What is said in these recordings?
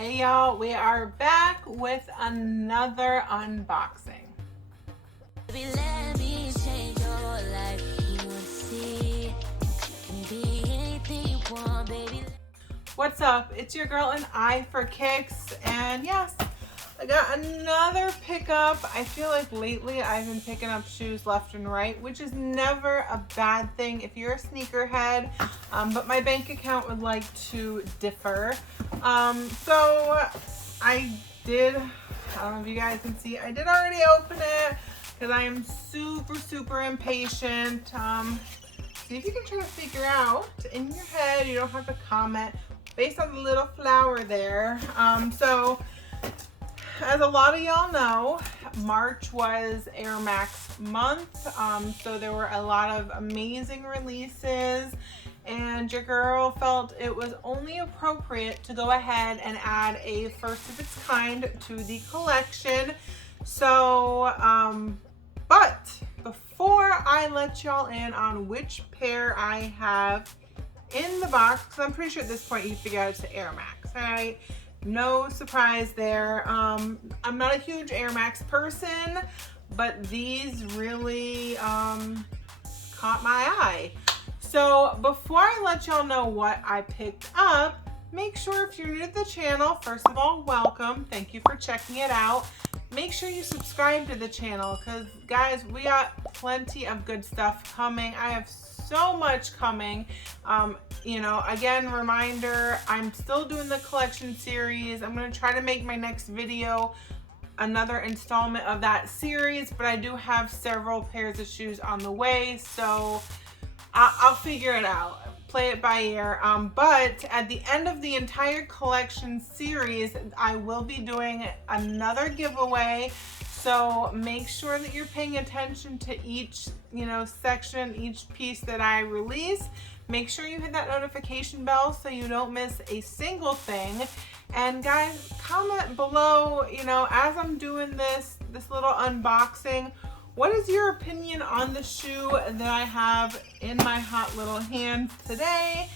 Hey y'all, we are back with another unboxing. Let me change your life. You wanna see? Can be anything you want, baby. What's up? It's your girl AnEyeIVKicks, and yes, I got another pickup. I feel like lately I've been picking up shoes left and right, which is never a bad thing if you're a sneakerhead, but my bank account would like to differ. So I don't know if you guys can see, I did already open it because I am super impatient. See if you can try to figure out in your head, you don't have to comment, based on the little flower there. So as a lot of y'all know, March was Air Max month, so there were a lot of amazing releases, and your girl felt it was only appropriate to go ahead and add a first of its kind to the collection. So, but before I let y'all in on which pair I have in the box, because I'm pretty sure at this point you figure out it's the Air Max, all right? No surprise there. I'm not a huge Air Max person, but these really caught my eye. So before I let y'all know what I picked up, make sure if you're new to the channel, first of all, welcome. Thank you for checking it out. Make sure you subscribe to the channel because, guys, we got plenty of good stuff coming. I have so much coming. You know, again, reminder, I'm still doing the collection series. I'm going to try to make my next video another installment of that series, but I do have several pairs of shoes on the way, so I'll figure it out, play it by ear. But at the end of the entire collection series, I will be doing another giveaway. So make sure that you're paying attention to each, section, each piece that I release. Make sure you hit that notification bell so you don't miss a single thing. And guys, comment below, as I'm doing this little unboxing, what is your opinion on the shoe that I have in my hot little hands today?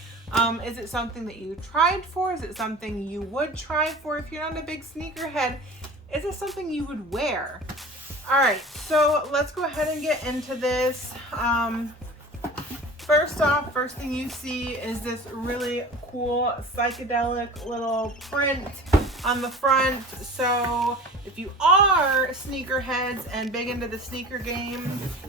Is it something that you tried for? Is it something you would try for? If you're not a big sneakerhead, is it something you would wear? All right, so let's go ahead and get into this. First off, first thing you see is this really cool psychedelic little print on the front. So if you are sneakerheads and big into the sneaker game,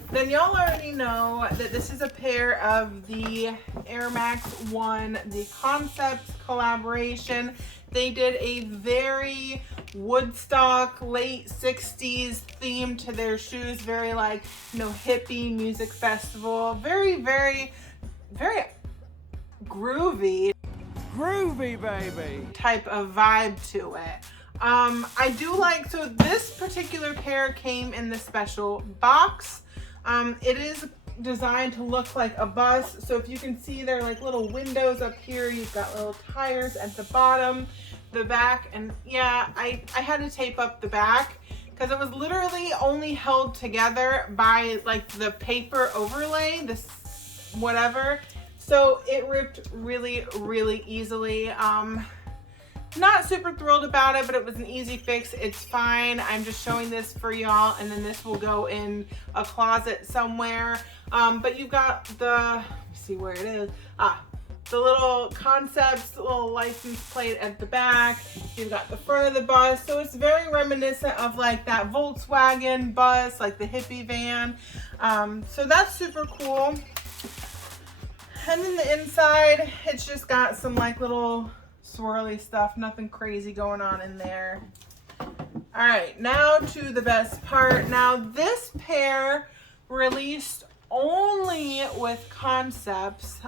then y'all already know that this is a pair of the Air Max 1, the Concepts collaboration. They did a very Woodstock, late 60s theme to their shoes, very like, hippie music festival, very groovy. Groovy, baby. Type of vibe to it. I do like, so this particular pair came in the special box. It is designed to look like a bus. So if you can see, there are like little windows up here. You've got little tires at the bottom, the back, and yeah, I had to tape up the back because it was literally only held together by like the paper overlay, this whatever. So it ripped really easily. Not super thrilled about it, but it was an easy fix. It's fine. I'm just showing this for y'all, and then this will go in a closet somewhere. But you've got let me see where it is. The little Concepts, little license plate at the back. You've got the front of the bus. So it's very reminiscent of like that Volkswagen bus, like the hippie van. So that's super cool. And then the inside, it's just got some like little swirly stuff, nothing crazy going on in there. All right, now to the best part. Now this pair released only with Concepts.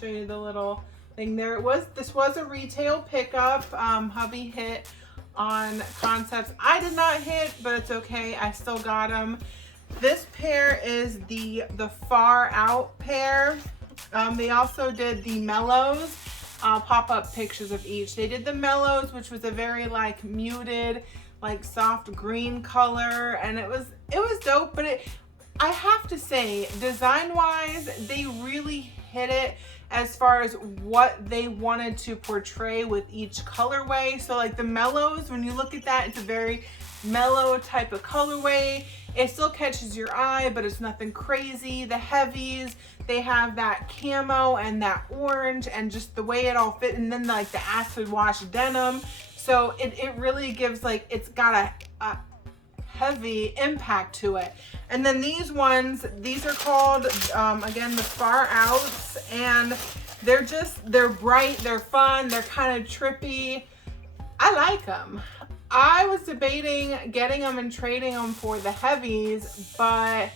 Show you the little thing there. This was a retail pickup. Hubby hit on Concepts. I did not hit, but it's okay. I still got them. This pair is the Far Out pair. They also did the Mellows. I'll pop up pictures of each. They did the Mellows, which was a very like muted, like soft green color, and it was dope, but I have to say, design-wise, they really hit it as far as what they wanted to portray with each colorway. So like the mellows, when you look at that, it's a very mellow type of colorway. It still catches your eye, but it's nothing crazy. The heavies, they have that camo and that orange and just the way it all fit, and then like the acid wash denim. So it really gives, like, it's got a heavy impact to it. And then these ones, these are called, again, the Far Outs, and they're bright, they're fun, they're kind of trippy. I like them. I was debating getting them and trading them for the heavies, but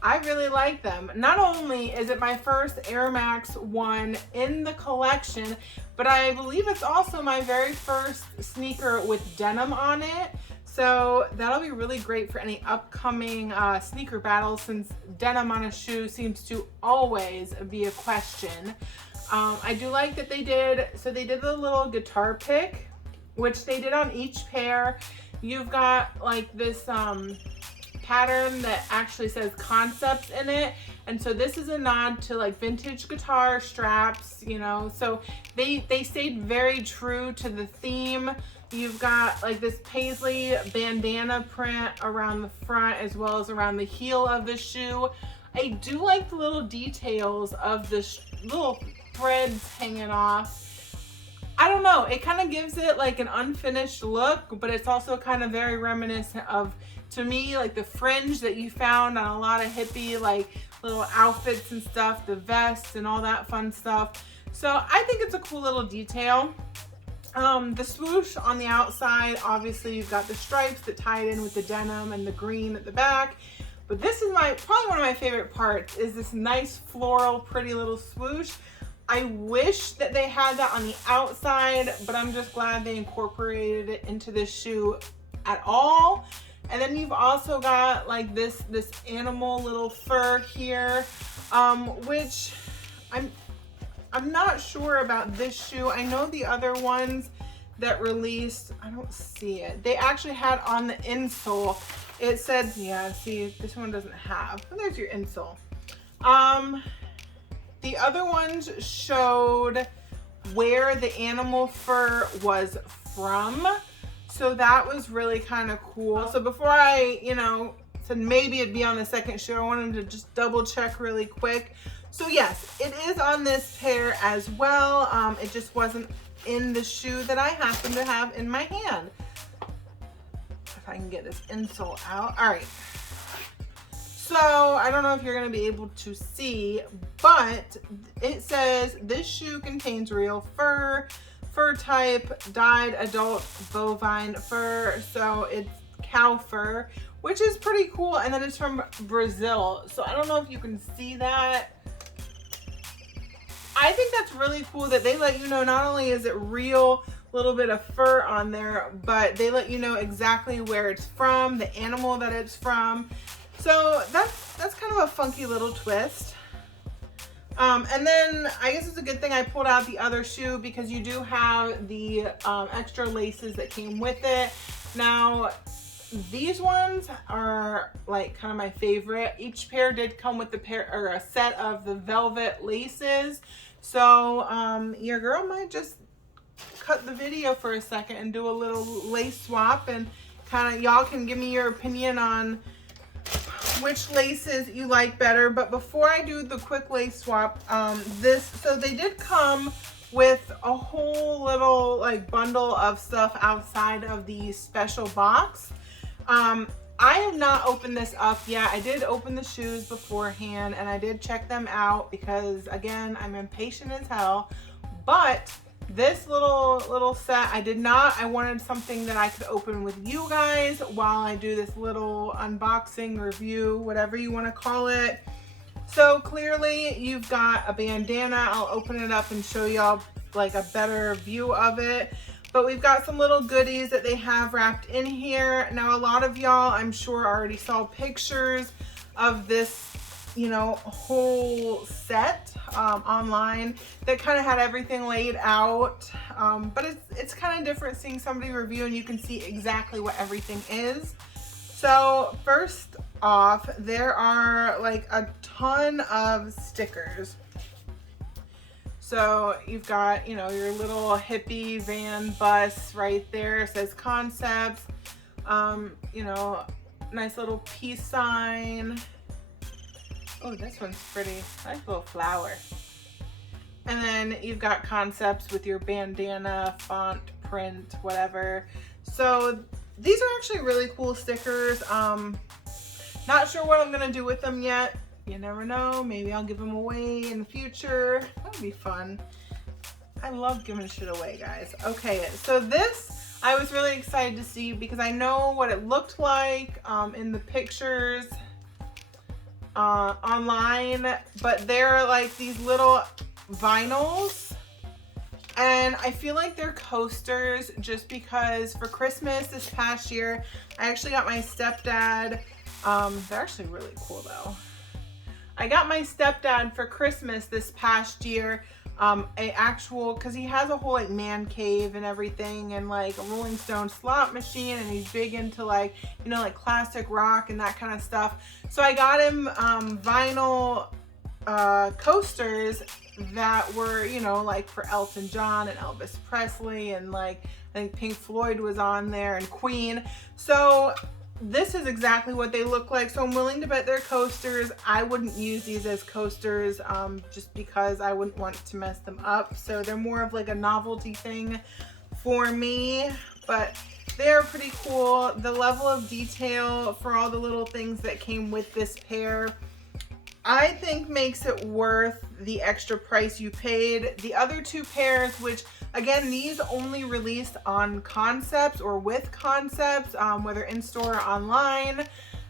I really like them. Not only is it my first Air Max one in the collection, but I believe it's also my very first sneaker with denim on it. So that'll be really great for any upcoming sneaker battles, since denim on a shoe seems to always be a question. I do like that they did the little guitar pick, which they did on each pair. You've got like this pattern that actually says concepts in it. And so this is a nod to like vintage guitar straps, you know, so they stayed very true to the theme. You've got like this paisley bandana print around the front as well as around the heel of the shoe. I do like the little details of the little threads hanging off. I don't know, it kind of gives it like an unfinished look, but it's also kind of very reminiscent of, to me, like the fringe that you found on a lot of hippie like little outfits and stuff, the vests and all that fun stuff. So I think it's a cool little detail. The swoosh on the outside, obviously you've got the stripes that tie it in with the denim and the green at the back. But this is probably one of my favorite parts, is this nice floral pretty little swoosh. I wish that they had that on the outside, but I'm just glad they incorporated it into this shoe at all. And then you've also got like this animal little fur here, which I'm not sure about this shoe. I know the other ones that released, I don't see it. They actually had on the insole, it said, yeah, see, this one doesn't have. Oh, there's your insole. The other ones showed where the animal fur was from. So that was really kind of cool. So before I, said maybe it'd be on the second shoe, I wanted to just double check really quick. So yes, it is on this pair as well. It just wasn't in the shoe that I happen to have in my hand. If I can get this insole out. All right. So I don't know if you're gonna be able to see, but it says this shoe contains real fur type, dyed adult bovine fur. So it's cow fur, which is pretty cool. And then it's from Brazil. So I don't know if you can see that. I think that's really cool that they let you know not only is it real little bit of fur on there, but they let you know exactly where it's from, the animal that it's from. So that's kind of a funky little twist. And then I guess it's a good thing I pulled out the other shoe, because you do have the extra laces that came with it. Now, these ones are like kind of my favorite. Each pair did come with a set of the velvet laces. So your girl might just cut the video for a second and do a little lace swap, and kind of y'all can give me your opinion on which laces you like better. But before I do the quick lace swap, so they did come with a whole little like bundle of stuff outside of the special box. I have not opened this up yet. I did open the shoes beforehand and I did check them out because, again, I'm impatient as hell. But this little set, I did not. I wanted something that I could open with you guys while I do this little unboxing, review, whatever you want to call it. So clearly you've got a bandana. I'll open it up and show y'all like a better view of it. But we've got some little goodies that they have wrapped in here. Now, a lot of y'all, I'm sure, already saw pictures of this, whole set online that kind of had everything laid out. But it's kind of different seeing somebody review and you can see exactly what everything is. So first off, there are like a ton of stickers. So you've got, you know, your little hippie van bus right there. It says concepts, you know, nice little peace sign. Oh, this one's pretty. I like the little flower. And then you've got concepts with your bandana, font, print, whatever. So these are actually really cool stickers. Not sure what I'm gonna do with them yet. You never know, maybe I'll give them away in the future. That would be fun. I love giving shit away, guys. Okay, so this I was really excited to see because I know what it looked like in the pictures online, but they're like these little vinyls, and I feel like they're coasters just because for Christmas this past year, I actually got my stepdad, they're actually really cool though. I got my stepdad for Christmas this past year a actual, because he has a whole like man cave and everything, and like a Rolling Stone slot machine, and he's big into like, you know, like classic rock and that kind of stuff. So I got him vinyl coasters that were, you know, like for Elton John and Elvis Presley, and like I think Pink Floyd was on there, and Queen. So this is exactly what they look like. So I'm willing to bet they're coasters. I wouldn't use these as coasters just because I wouldn't want to mess them up. So they're more of like a novelty thing for me, but they're pretty cool. The level of detail for all the little things that came with this pair, I think makes it worth the extra price you paid. The other two pairs, which again, these only released on Concepts or with Concepts, whether in store or online.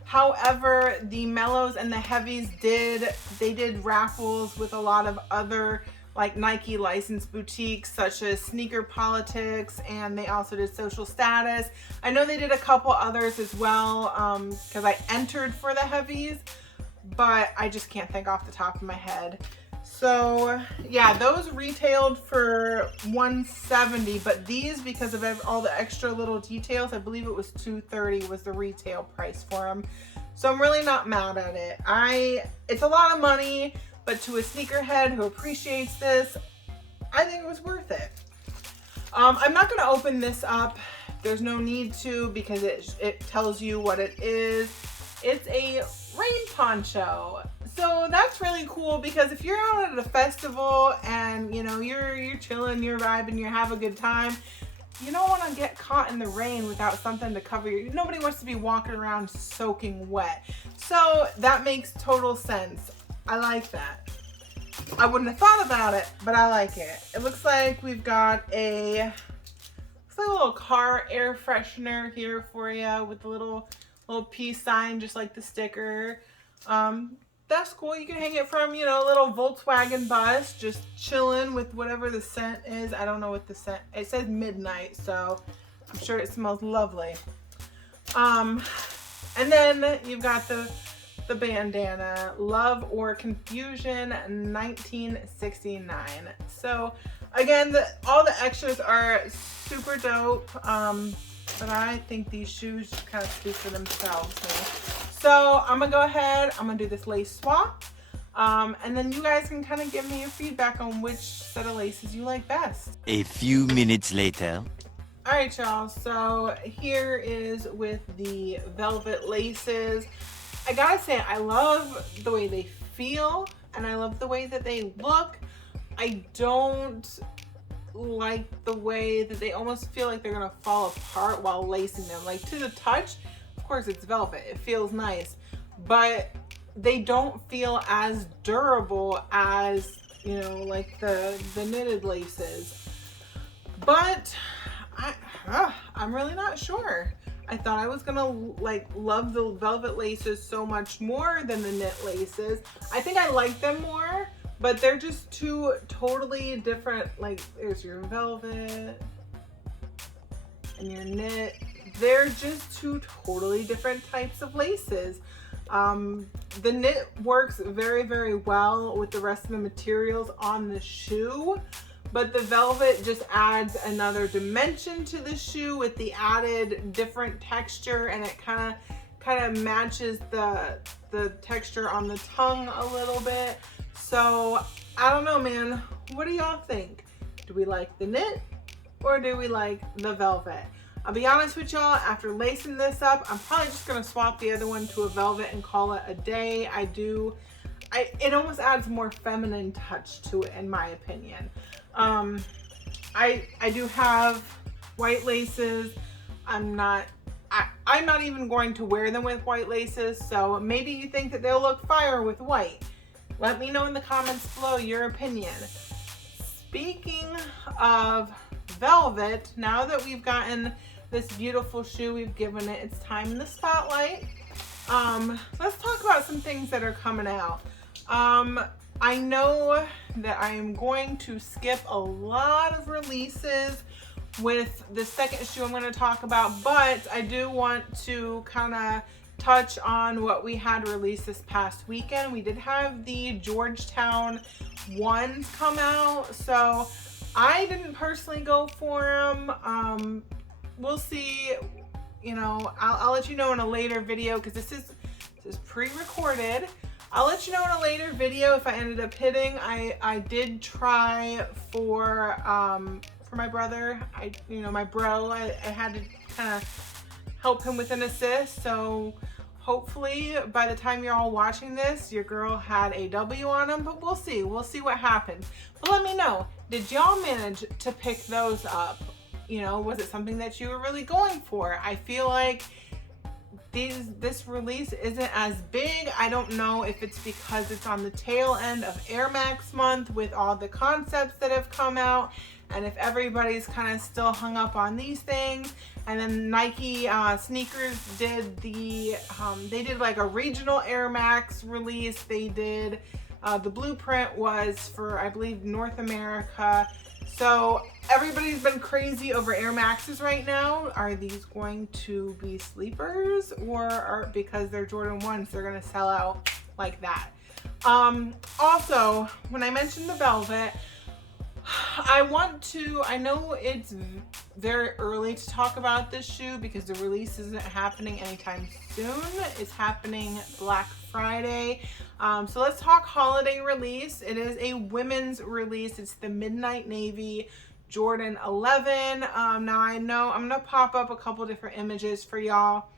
However, the Mellows and the Heavies they did raffles with a lot of other like Nike licensed boutiques such as Sneaker Politics, and they also did Social Status. I know they did a couple others as well because I entered for the Heavies, but I just can't think off the top of my head. So yeah, those retailed for $170, but these, because of all the extra little details, I believe it was $230 was the retail price for them. So I'm really not mad at it. It's a lot of money, but to a sneakerhead who appreciates this, I think it was worth it. I'm not gonna open this up. There's no need to, because it tells you what it is. It's a rain poncho. So that's really cool, because if you're out at a festival and you know you're chilling, you're vibing, you have a good time, you don't want to get caught in the rain without something to cover you. Nobody wants to be walking around soaking wet. So that makes total sense. I like that. I wouldn't have thought about it, but I like it. It looks like we've got a little car air freshener here for you with the little peace sign, just like the sticker. That's cool. You can hang it from, you know, a little Volkswagen bus, just chilling with whatever the scent is. I don't know what the scent, it says midnight, so I'm sure it smells lovely. And then you've got the bandana, Love or Confusion 1969. So again, all the extras are super dope. But I think these shoes just kind of speak for themselves, man. So I'm gonna go ahead, I'm gonna do this lace swap. And then you guys can kind of give me your feedback on which set of laces you like best. A few minutes later. All right, y'all, so here is with the velvet laces. I gotta say, I love the way they feel, and I love the way that they look. I don't like the way that they almost feel like they're gonna fall apart while lacing them. Like, to the touch, of course it's velvet, it feels nice, but they don't feel as durable as, you know, like the knitted laces. But I'm really not sure. I thought I was gonna like love the velvet laces so much more than the knit laces. I think I like them more, but they're just two totally different. Like, there's your velvet and your knit. They're just two totally different types of laces. The knit works very, very well with the rest of the materials on the shoe, but the velvet just adds another dimension to the shoe with the added different texture, and it kind kind of matches the texture on the tongue a little bit. So I don't know, man. What do y'all think? Do we like the knit or do we like the velvet? I'll be honest with y'all, after lacing this up, I'm probably just gonna swap the other one to a velvet and call it a day. It almost adds more feminine touch to it, in my opinion. I do have white laces. I'm not even going to wear them with white laces, so maybe you think that they'll look fire with white. Let me know in the comments below your opinion. Speaking of velvet, now that we've gotten this beautiful shoe, we've given it its time in the spotlight, let's talk about some things that are coming out. I know that I am going to skip a lot of releases with the second shoe I'm going to talk about, but I do want to kind of touch on what we had released this past weekend. We did have the Georgetown ones come out, so I didn't personally go for them. We'll see, you know, I'll let you know in a later video, because this is pre-recorded. I'll let you know in a later video if I ended up hitting. I did try for my brother. My bro, I had to kind of help him with an assist. So hopefully by the time you're all watching this, your girl had a W on him, but we'll see what happens. But let me know, did y'all manage to pick those up? You know, was it something that you were really going for? I feel like this release isn't as big. I don't know if it's because it's on the tail end of Air Max month with all the concepts that have come out, and if everybody's kind of still hung up on these things. And then Nike sneakers did they did like a regional Air Max release. They did the blueprint was for, I believe, North America. So everybody's been crazy over Air Maxes right now. Are these going to be sleepers, or because they're Jordan 1s, they're gonna sell out like that? Also, when I mentioned the velvet, I know it's very early to talk about this shoe because the release isn't happening anytime soon. It's happening Black Friday. So let's talk holiday release. It is a women's release. It's the Midnight Navy Jordan 11. Now I know I'm gonna pop up a couple different images for y'all.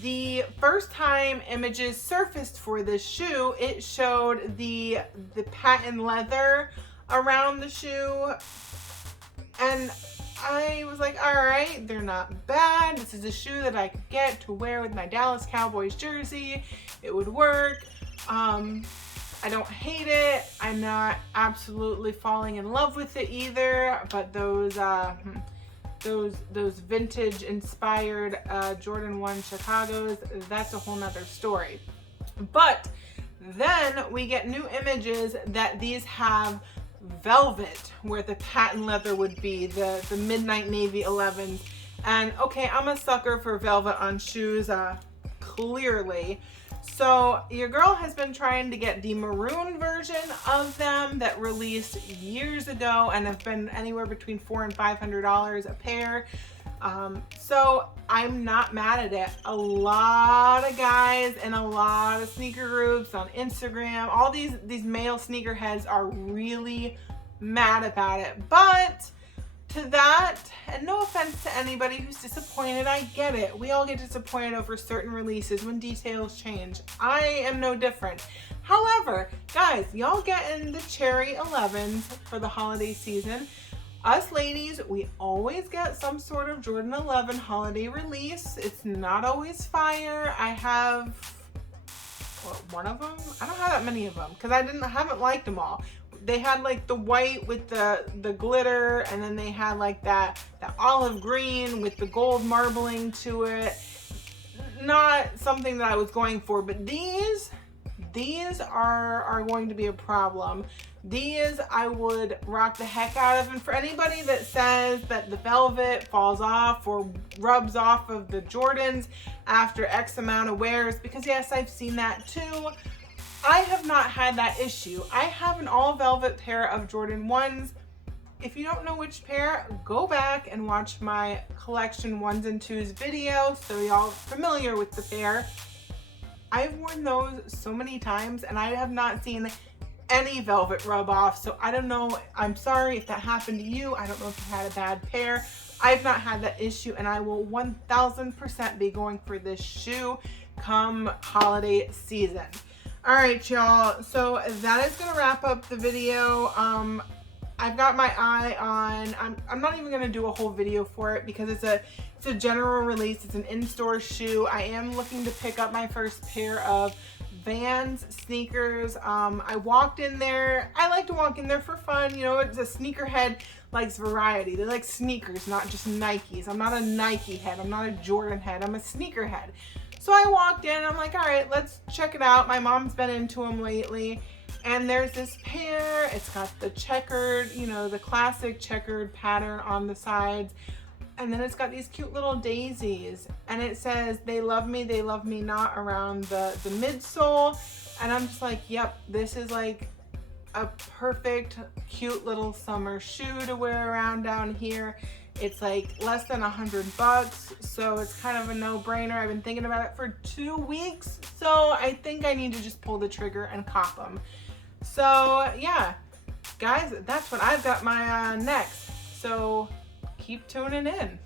The first time images surfaced for this shoe, it showed the patent leather around the shoe, and I was like, all right, they're not bad. This is a shoe that I could get to wear with my Dallas Cowboys jersey. It would work. I don't hate it. I'm not absolutely falling in love with it either, but those vintage inspired Jordan 1 Chicago's, that's a whole nother story. But then we get new images that these have velvet where the patent leather would be, the Midnight Navy 11s. And okay, I'm a sucker for velvet on shoes, clearly. So your girl has been trying to get the maroon version of them that released years ago and have been anywhere between $400 and $500 a pair. So I'm not mad at it. A lot of guys and a lot of sneaker groups on Instagram, all these male sneakerheads are really mad about it. But to that, and no offense to anybody who's disappointed, I get it. We all get disappointed over certain releases when details change. I am no different. However, guys, y'all getting the Cherry 11s for the holiday season. Us ladies, we always get some sort of Jordan 11 holiday release. It's not always fire. I have, one of them? I don't have that many of them because I haven't liked them all. They had like the white with the glitter, and then they had like that olive green with the gold marbling to it. Not something that I was going for, but these are going to be a problem. These I would rock the heck out of. And for anybody that says that the velvet falls off or rubs off of the Jordans after X amount of wears, because yes, I've seen that too. I have not had that issue. I have an all velvet pair of Jordan 1s. if you don't know which pair, go back and watch my collection 1s and 2s video so y'all familiar with the pair. I've worn those so many times and I have not seen any velvet rub off, so I don't know. I'm sorry if that happened to you. I don't know if you had a bad pair. I've not had that issue, and I will 1000% be going for this shoe come holiday season. All right, y'all, so that is gonna wrap up the video. I've got my eye on, I'm not even gonna do a whole video for it because it's a general release. It's an in-store shoe. I am looking to pick up my first pair of Vans sneakers. I walked in there. I like to walk in there for fun. You know, it's a sneakerhead likes variety. They like sneakers, not just Nikes. I'm not a Nike head. I'm not a Jordan head. I'm a sneaker head. So I walked in and I'm like, all right, let's check it out. My mom's been into them lately. And there's this pair. It's got the checkered, you know, the classic checkered pattern on the sides. And then it's got these cute little daisies, and it says they love me not around the midsole. And I'm just like, yep, this is like a perfect cute little summer shoe to wear around down here. It's like less than $100, so it's kind of a no-brainer. I've been thinking about it for 2 weeks, so I think I need to just pull the trigger and cop them. So yeah, guys, that's what I've got my next. So keep tuning in.